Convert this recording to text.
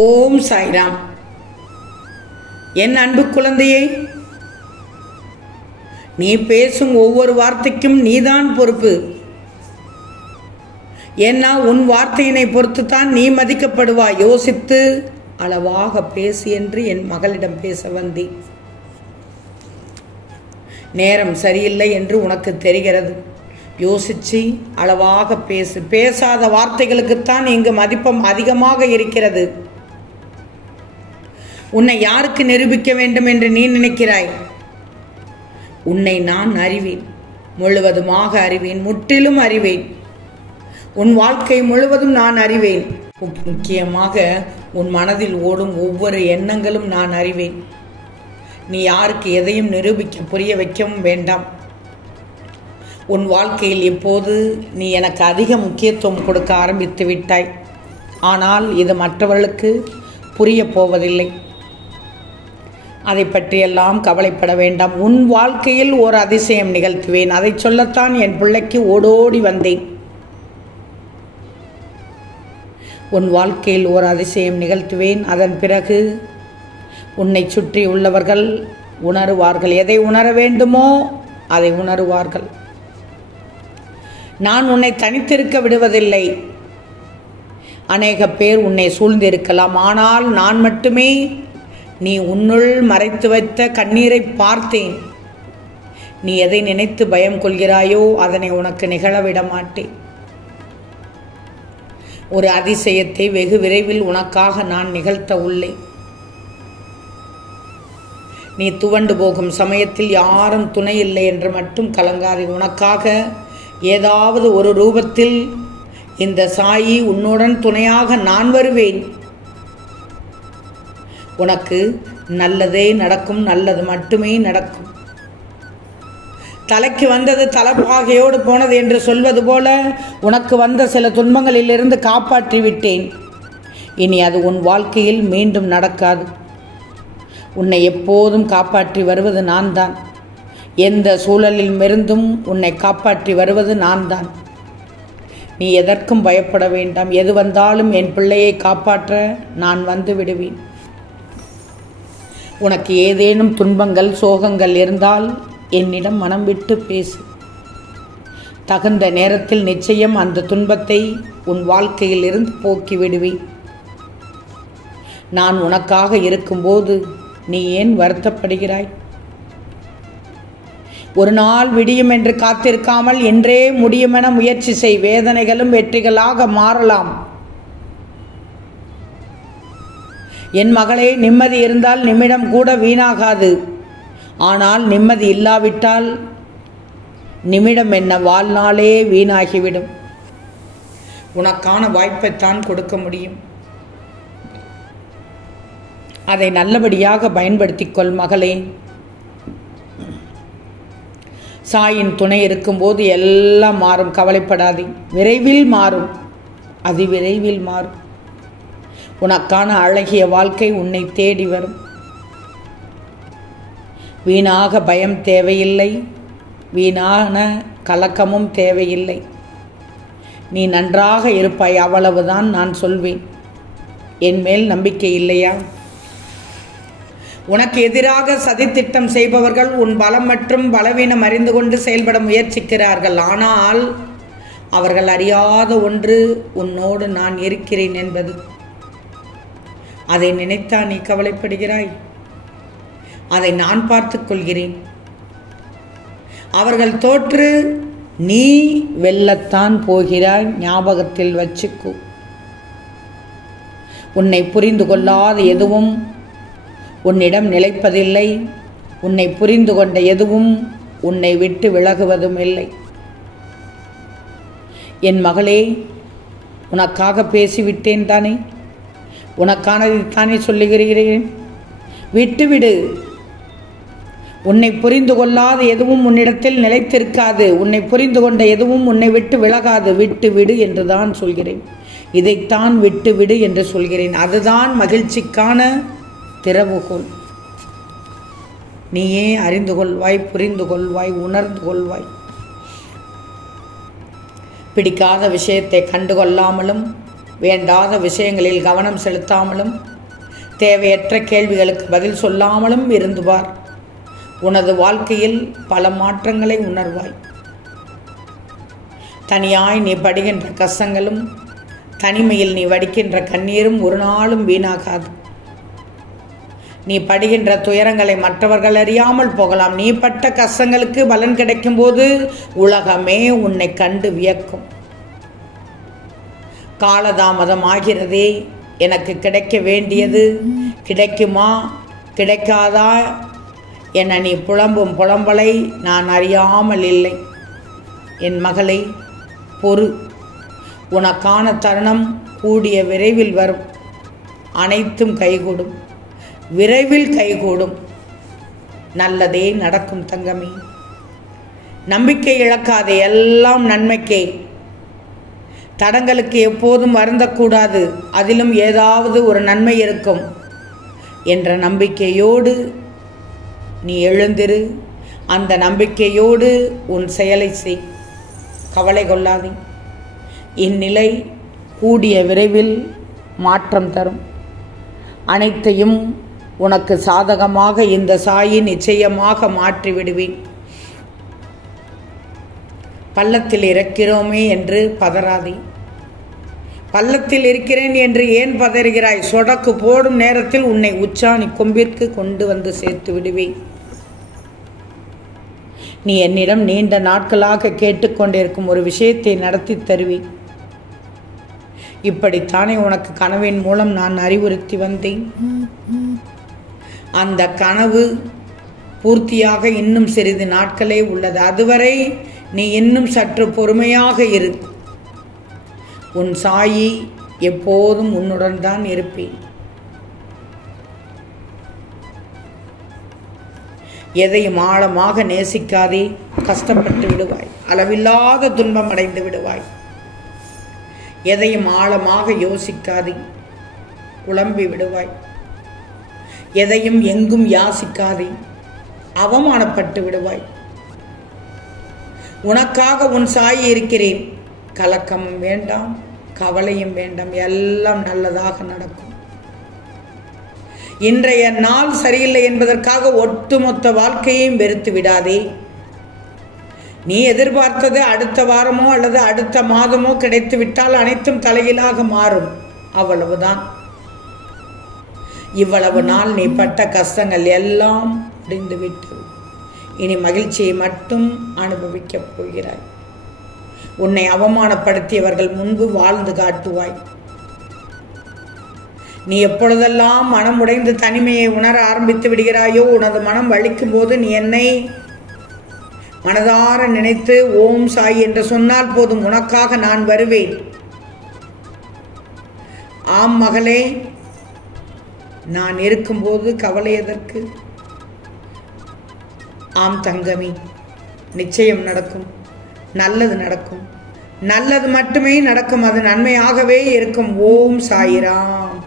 ஓம் சாய்ராம். என் அன்பு குழந்தையே, நீ பேசும் ஒவ்வொரு வார்த்தைக்கும் நீதான் பொறுப்பு. ஏன்னா உன் வார்த்தையினை பொறுத்துத்தான் நீ மதிக்கப்படுவாய். யோசித்து அளவாக பேசு என்று என் மகளிடம் பேச வந்தேன். நேரம் சரியில்லை என்று உனக்கு தெரிகிறது. யோசிச்சு அளவாக பேசு. பேசாத வார்த்தைகளுக்குத்தான் இங்கு மதிப்பம் அதிகமாக இருக்கிறது. உன்னை யாருக்கு நிரூபிக்க வேண்டும் என்று நீ நினைக்கிறாய்? உன்னை நான் அறிவேன், முழுவதுமாக அறிவேன், முற்றிலும் அறிவேன். உன் வாழ்க்கை முழுவதும் நான் அறிவேன். முக்கியமாக உன் மனதில் ஓடும் ஒவ்வொரு எண்ணங்களும் நான் அறிவேன். நீ யாருக்கு எதையும் நிரூபிக்க புரிய வைக்கவும் வேண்டாம். உன் வாழ்க்கையில் இப்போது நீ எனக்கு அதிக முக்கியத்துவம் கொடுக்க ஆரம்பித்து விட்டாய். ஆனால் இது மற்றவர்களுக்கு புரிய போவதில்லை. அதை பற்றியெல்லாம் கவலைப்பட வேண்டாம். உன் வாழ்க்கையில் ஒரு அதிசயம் நிகழ்த்துவேன். அதை சொல்லத்தான் என் பிள்ளைக்கு ஓடோடி வந்தேன். உன் வாழ்க்கையில் ஒரு அதிசயம் நிகழ்த்துவேன். அதன் பிறகு உன்னை சுற்றி உள்ளவர்கள் உணருவார்கள். எதை உணர வேண்டுமோ அதை உணருவார்கள். நான் உன்னை தனித்திருக்க விடுவதில்லை. அநேக பேர் உன்னை சூழ்ந்திருக்கலாம். ஆனால் நான் மட்டுமே நீ உன்னுள் மறைத்து வைத்த கண்ணீரை பார்த்தேன். நீ எதை நினைத்து பயம் கொள்கிறாயோ அதனை உனக்கு நிகழவிட மாட்டேன். ஒரு அதிசயத்தை வெகு விரைவில் உனக்காக நான் நிகழ்த்த உள்ளேன். நீ துவண்டு போகும் சமயத்தில் யாரும் துணை இல்லை என்று மட்டும் கலங்காதே. உனக்காக ஏதாவது ஒரு ரூபத்தில் இந்த சாயி உன்னுடன் துணையாக நான் வருவேன். உனக்கு நல்லதே நடக்கும், நல்லது மட்டுமே நடக்கும். தலைக்கு வந்தது தலைப்பாகையோடு போனது என்று சொல்வது போல உனக்கு வந்த சில துன்பங்களிலிருந்து காப்பாற்றி விட்டேன். இனி அது உன் வாழ்க்கையில் மீண்டும் நடக்காது. உன்னை எப்போதும் காப்பாற்றி வருவது நான் தான். எந்த சூழலில் இருந்தும் உன்னை காப்பாற்றி வருவது நான் தான். நீ எதற்கும் பயப்பட வேண்டாம். எது வந்தாலும் என் பிள்ளையை காப்பாற்ற நான் வந்து விடுவேன். உனக்கு ஏதேனும் துன்பங்கள் சோகங்கள் இருந்தால் என்னிடம் மனம் விட்டு பேசு. தகுந்த நேரத்தில் நிச்சயம் அந்த துன்பத்தை உன் வாழ்க்கையில் இருந்து போக்கி விடுவேன். நான் உனக்காக இருக்கும்போது நீ ஏன் வருத்தப்படுகிறாய்? ஒரு நாள் விடியும் என்று காத்திருக்காமல் இன்றே முடியுமென முயற்சி செய். வேதனைகளும் வெற்றிகளாக மாறலாம். என் மகளே, நிம்மதி இருந்தால் நிமிடம் கூட வீணாகாது. ஆனால் நிம்மதி இல்லாவிட்டால் நிமிடம் என்ன, வாழ்நாளே வீணாகிவிடும். உனக்கான வாய்ப்பைத்தான் கொடுக்க முடியும். அதை நல்லபடியாக பயன்படுத்திக் கொள் மகளே. சாயின் துணை இருக்கும்போது எல்லாம் மாறும். கவலைப்படாதே. விரைவில் மாறும். அதிவிரைவில் மாறும். உனக்கான அழகிய வாழ்க்கை உன்னை தேடி வரும். வீணாக பயம் தேவையில்லை. வீணான கலக்கமும் தேவையில்லை. நீ நன்றாக இருப்பாய், அவ்வளவுதான் நான் சொல்வேன். என் மேல் நம்பிக்கை இல்லையா? உனக்கு எதிராக சதித்திட்டம் செய்பவர்கள் உன் பலம் மற்றும் பலவீனம் அறிந்து கொண்டு செயல்பட முயற்சிக்கிறார்கள். ஆனால் அவர்கள் அறியாத ஒன்று உன்னோடு நான் இருக்கிறேன் என்பது. அதை நினைத்தா நீ கவலைப்படுகிறாய்? அதை நான் பார்த்துக் கொள்கிறேன். அவர்கள் தோற்று நீ வெல்லத்தான் போகிறாய். ஞாபகத்தில் வச்சுக்கோ. உன்னை புரிந்து கொள்ளாத எதுவும் உன்னிடம் நிலைப்பதில்லை. உன்னை புரிந்து கொண்ட எதுவும் உன்னை விட்டு விலகுவதும் இல்லை. என் மகளே, உனக்காக பேசிவிட்டேன் தானே? உனக்கானதைத்தானே சொல்லுகிறேன். விட்டுவிடு. உன்னை புரிந்து கொள்ளாத எதுவும் உன்னிடத்தில் நிலைத்திருக்காது. உன்னை புரிந்து கொண்ட எதுவும் உன்னை விட்டு விலகாது. விட்டு விடு என்று தான் சொல்கிறேன். இதைத்தான் விட்டு விடு என்று சொல்கிறேன். அதுதான் மகிழ்ச்சிக்கான திறவுகோல். நீயே அறிந்து கொள்வாய், புரிந்து கொள்வாய், உணர்ந்து கொள்வாய். பிடிக்காத விஷயத்தை கண்டுகொள்ளாமலும் வேண்டாத விஷயங்களில் கவனம் செலுத்தாமலும் தேவையற்ற கேள்விகளுக்கு பதில் சொல்லாமலும் இருந்து பார். உனது வாழ்க்கையில் பல மாற்றங்களை உணர்வாய். தனியாய் நீ படுகின்ற கஷ்டங்களும் தனிமையில் நீ வடிக்கின்ற கண்ணீரும் ஒரு நாளும் வீணாகாது. நீ படுகின்ற துயரங்களை மற்றவர்கள் அறியாமல் போகலாம். நீ பட்ட கஷ்டங்களுக்கு பலன் கிடைக்கும் போது உலகமே உன்னை கண்டு வியக்கும். காலதாமதம் ஆகிறதே, எனக்கு கிடைக்க வேண்டியது கிடைக்குமா கிடைக்காதா என நீ புலம்பும் புலம்பலை நான் அறியாமல் இல்லை. என் மகளை பொறு, உனக்கான தருணம் கூடிய விரைவில் வரும். அனைத்தும் கைகூடும், விரைவில் கைகூடும். நல்லதே நடக்கும் தங்கமே. நம்பிக்கை இழக்காதே, எல்லாம் நன்மைக்கே. தடங்களுக்கு எப்போதும் வருந்தக்கூடாது, அதிலும் ஏதாவது ஒரு நன்மை இருக்கும் என்ற நம்பிக்கையோடு நீ எழுந்திரு. அந்த நம்பிக்கையோடு உன் செயலை செய். கவலை கொள்ளாதே. இந்நிலை கூடிய விரைவில் மாற்றம் தரும். அனைத்தையும் உனக்கு சாதகமாக இந்த சாயி நிச்சயமாக மாற்றி விடுவேன். பள்ளத்தில் இருக்கிறோமே என்று பதறாதே. பள்ளத்தில் இருக்கிறேன் என்று ஏன் பதறுகிறாய்? சொடக்கு போடும் நேரத்தில் உன்னை உச்சாணி கொம்பிற்கு கொண்டு வந்து சேர்த்து விடுவேன். நீ என்னிடம் நீண்ட நாட்களாக கேட்டுக்கொண்டிருக்கும் ஒரு விஷயத்தை நடத்தி தருவேன். இப்படித்தானே உனக்கு கனவின் மூலம் நான் அறிவுறுத்தி வந்தேன். அந்த கனவு பூர்த்தியாக இன்னும் சிறிது நாட்களே உள்ளது. அதுவரை நீ இன்னும் சற்று பொறுமையாக இரு. உன் சாயி எப்போதும் உன்னுடன் தான் இருப்பேன். எதையும் ஆழமாக நேசிக்காதே, கஷ்டப்பட்டு விடுவாய். அளவில்லாத துன்பம் அடைந்து விடுவாய். எதையும் ஆழமாக யோசிக்காதே, குழம்பி விடுவாய். எதையும் எங்கும் யாசிக்காதே, அவமானப்பட்டு விடுவாய். உனக்காக உன் சாயி இருக்கிறேன். கலக்கமும் வேண்டாம், கவலையும் வேண்டாம். எல்லாம் நல்லதாக நடக்கும். இன்றைய நாள் சரியில்லை என்பதற்காக ஒட்டுமொத்த வாழ்க்கையையும் வெறுத்து விடாதே. நீ எதிர்பார்த்தது அடுத்த வாரமோ அல்லது அடுத்த மாதமோ கிடைத்து விட்டால் அனைத்தும் தலைகீழாக மாறும். அவ்வளவுதான். இவ்வளவு நாள் நீ பட்ட கஷ்டங்கள் எல்லாம் முடிந்துவிட்டது. இனி மகிழ்ச்சியை மட்டும் அனுபவிக்கப் போகிறாய். உன்னை அவமானப்படுத்தியவர்கள் முன்பு வாழ்ந்து காட்டுவாய். நீ எப்பொழுதெல்லாம் மனம் உடைந்து தனிமையை உணர ஆரம்பித்து விடுகிறாயோ, உனது மனம் வலிக்கும் போது நீ என்னை மனதார நினைத்து ஓம் சாய் என்று சொன்னால் போதும், உனக்காக நான் வருவேன். ஆம் மகளே, நான் இருக்கும்போது கவலை எதற்கு? ஆம் தங்கமே, நிச்சயம் நடக்கும். நல்லது நடக்கும். நல்லது மட்டுமே நடக்கும். அது நன்மையாகவே இருக்கும். ஓம் சாயிராம்.